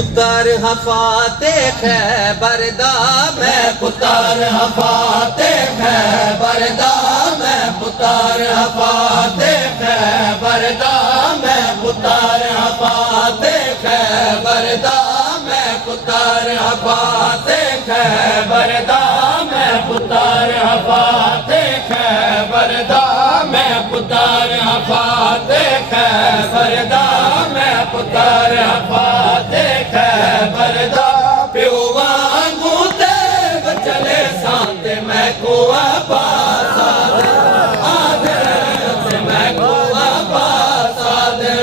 पुत्र हफाते खैबर दा, मैं पुत्र हफाते खैबर दा, मैं पुत्र हफाते खैबर दा, मैं पुत्र हफाते खैबर दा, मैं पुत्र हफाते खैबर दा, मैं पुत्र हफाते खैबर दा, मैं पुत्र हफाते खैबर दा, मैं पुत्र हफाते खैबर दा। प्यो वांगू तेग चले सांते मैं को आबाद आदर से मैं को आबाद आदर।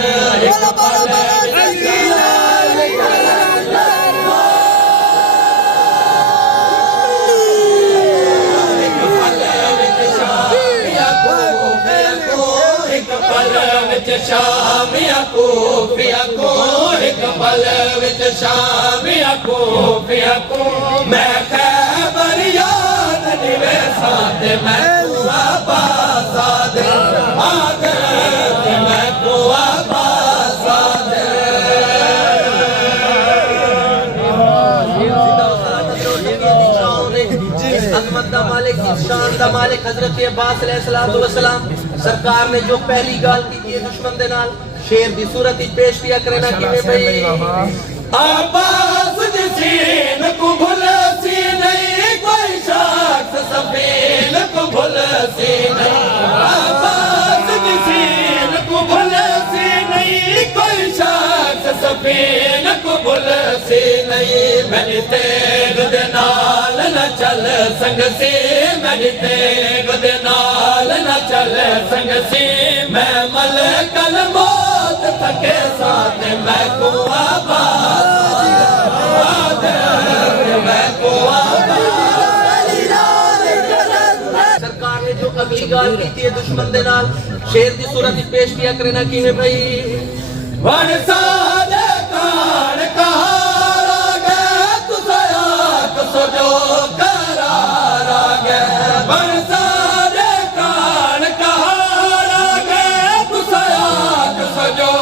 एक पल विच शामिया कोफिया को, एक पल विच शामिया कोफिया को, मैं खैबर याद निवे साथ मैं कुआ बासाद आदर मैं कुआ बासाद। मालिक शान दा मालिक हजरत अब्बास अलैहिस्सलाम सरकार ने जो पहली गाल की थी दुश्मन दे नाल शेर दी सूरत ही पेश किया करना कि भाई अब्बास जिसीन को भुलसी नहीं कोई शख्स सफीन को भुलसी नहीं, अब्बास जिसीन को भुलसी नहीं कोई शख्स सफीन को भुलसी नहीं। मेरी तेग दे नाल न चल संग से, मेरी तेग दे नाल न चल संग से, मैं मलकल मौत थके साथ मैं को आबाद मैं को आबाद। सरकार ने जो अगली गाल की थी दुश्मन दे नाल शेर की सूरत ही पेश किया करना कि भाई वन सादे कान कहारा गए तुझया सजो करार गए, वन सादे कान कहारा गए तुझया सजो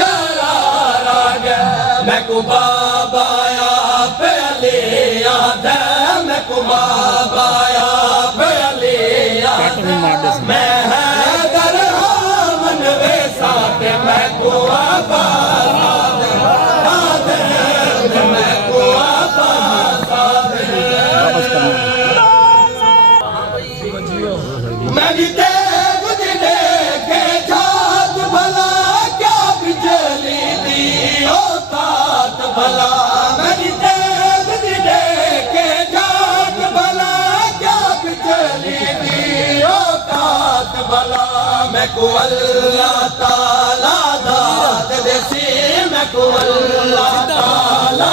करार गए। मैं को बाबाया पहले याद है, मैं को बाबाया पहले याद है, मैं है दर मन वे साथ मैं को आबाद मैं को आबाद। मेरी तेग देखे जात भला क्या बिजली दी औकात भला, मेरी तेग देखे जात भला क्या बिजली दी औकात भला। मैं को अल्लाह ताला दाद देसी, मैं को अल्लाह ताला